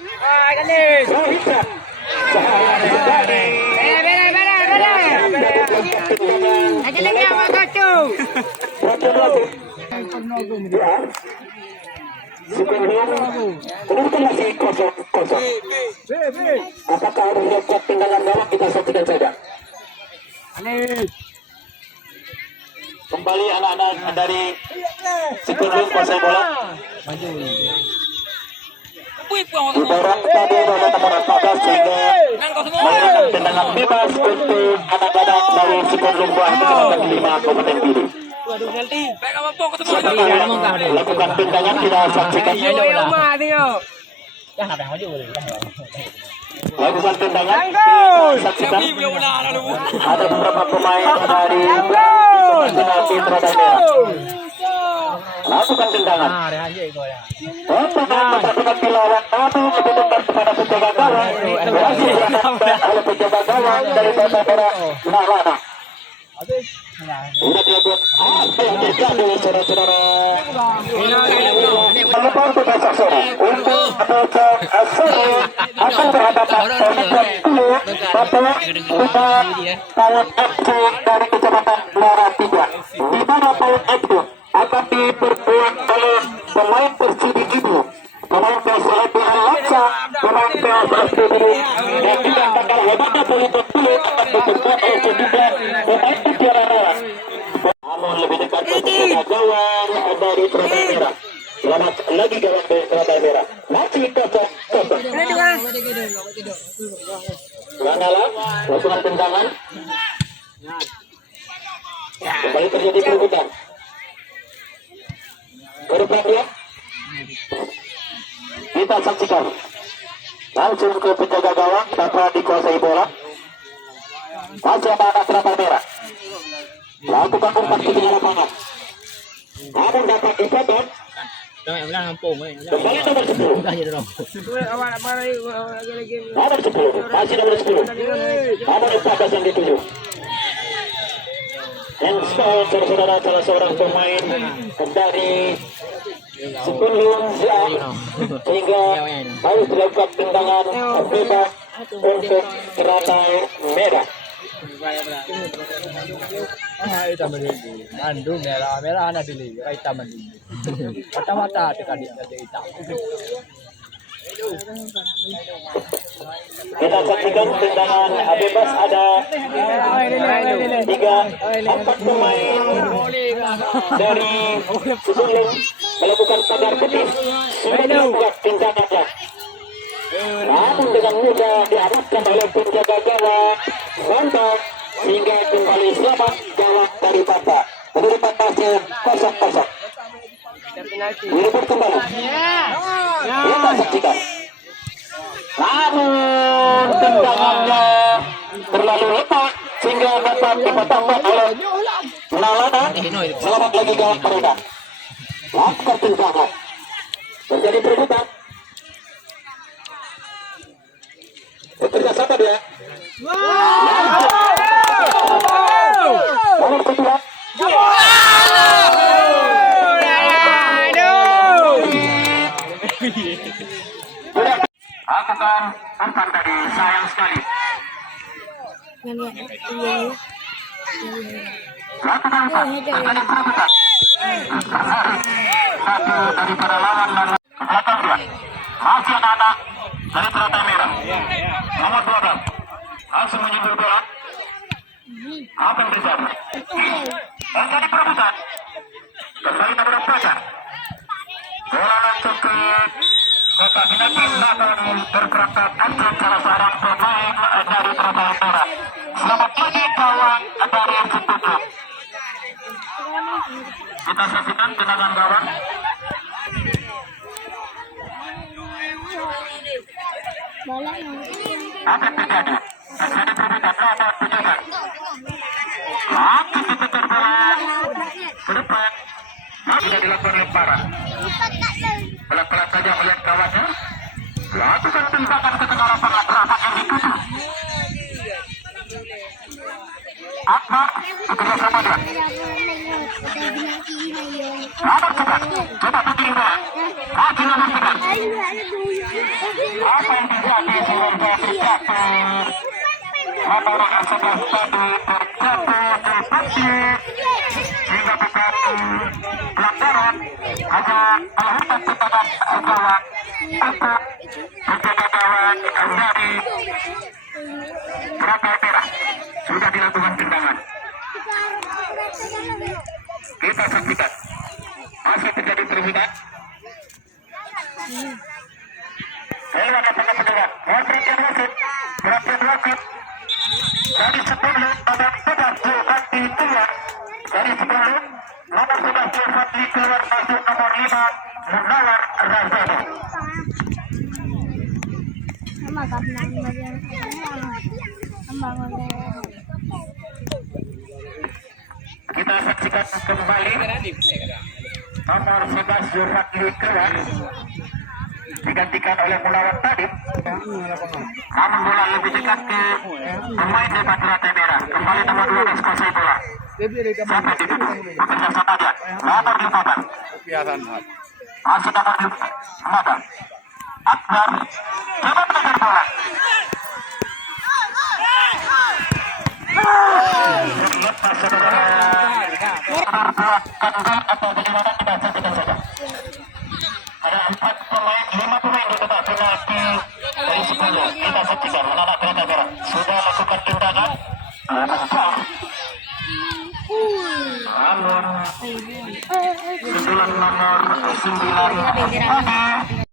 Rohita. Aja lagi apa kau? Kedudukan masih kosong. Apakah ada yang kuat tinggalan gawang, kita saksikan saja. Kembali anak-anak dari Sekundung kuasai bola. Ibarat tadi pada nomor 14 sehingga memberikan tendangan bebas untuk anak-anak dari Sekundung Buah Kecamatan 5 Kabupaten Pidi. Lakukan tendangan, kita saksikan. Lakukan tendangan, saksikan. Ada beberapa pemain dari Mitra dan Merah. Lakukan tendangan. Tendangan dilawan, tapi kedudukan kepada penjaga gawang. Berhasil dilakukan oleh penjaga gawang dari Mitra Merah. Nah. Sudah dilakukan apa yang terjadi, saudara-saudara. Melepas ke besok sore untuk Bocor Asoro akan berhadapan dengan Tulu Bapak Lupa Paut FC dari Kecamatan Blora 3. Di mana Paut FC akan diperkuat oleh pemain Persidi Ibu, pemain PSLB Al-Laksa, pemain PSSB dan juga bakal hebatnya Politik Tulu akan diperkuat oleh sejumlah pemain Mutiara Rawan. Namun lebih dekat ke gawang dari Surabaya Merah. Selamat lagi gawang dari Surabaya Merah. Masih kosong. Langala, lakukan tendangan. Kembali terjadi perebutan. Berperhatian. Kita saksikan. Langsung ke penjaga gawang tanpa dikuasai bola. Masih ada anak Surabaya Merah. Lakukan umpan ke tengah lapangan. Namun dapat dipotong. Kembali nomor 10. Nomor 10. Masih nomor 10. Nomor 14 yang dituju. Handspot saudara salah seorang pemain dari Sekundung sehingga harus dilakukan tendangan bebas untuk Teratai Merah. Hitam ini, Bandung merah ada di hitam ini. Mata-mata dekat hitam. Kita saksikan tendangan bebas, ada 3-4 pemain dari Sekundung melakukan pagar putih sudah dilakukan tendangannya. Namun dengan mudah diarahkan oleh penjaga gawang Bambang sehingga kembali selamat gawang dari Bambang. Kedudukan masih 0-0. Direbut kembali. Kita saksikan. Namun tendangannya terlalu lemah sehingga dapat dipotongkan oleh Maulana. Selamat lagi gawang mereka. Lakukan tendangan. Terjadi perebutan. Bekerja sama dia. Nomor kedua. Lakukan umpan tadi, sayang sekali. Lakukan umpan, terjadi perebutan. Satu daripada lawan dan belakang dia. Masih anak-anak dari Teratai Merah. Nomor 12 langsung menyindir bola. Apa yang terjadi? Terjadi perebutan. Kembali nomor 4. Bola langsung ke kotak binatang belakang berperangkat untuk salah seorang pemain dari Teratai Merah. Selamat lagi gawang dari Sekundung. Kita saksikan tendangan gawang. Apa yang terjadi? Terjadi perebutan nomor 7. Langsung diputar bola ke depan. Sudah dilakukan lemparan. Pelan-pelan saja melihat kawannya. Lakukan tembakan ke tengah lapangan. Rapat yang dituju. Akbar bekerja sama dia. Nomor 11. Coba berdiri bola. Maju nomor 11. Apa yang terjadi sudah terjatuh. Motor sebelah tadi terjatuh terpaksa hingga bukan pelanggaran. Hanya alhamdulillah kepada kawan untuk menjaga kawan dari Berapa merah sudah dilakukan tendangan. Kita saksikan masih terjadi perebutan. Ayo ada pendengar, memberikan wasit, perhatian wasit dari 10 nomor 11 di keluar, dari 10 nomor 11 di keluar masuk nomor 5 Munawar Razali. Kita saksikan kembali nomor 11 Zulfadli keluar digantikan oleh Munawar tadi. Namun bola lebih dekat ke pemain depan rantai merah. Kembali nomor 12 kuasai bola. Sampai di bekerja sama dia. Nomor 15. Masih nomor 15. Akbar coba menekan bola. Lepas saudara. Berbuat kandang atau bagaimana kita saksikan saja. Ada 4 pemain, 5 pemain di tempat penalti dari 10. Kita saksikan anak-anak kereta merah sudah lakukan tendangan. Namun 9 nomor 9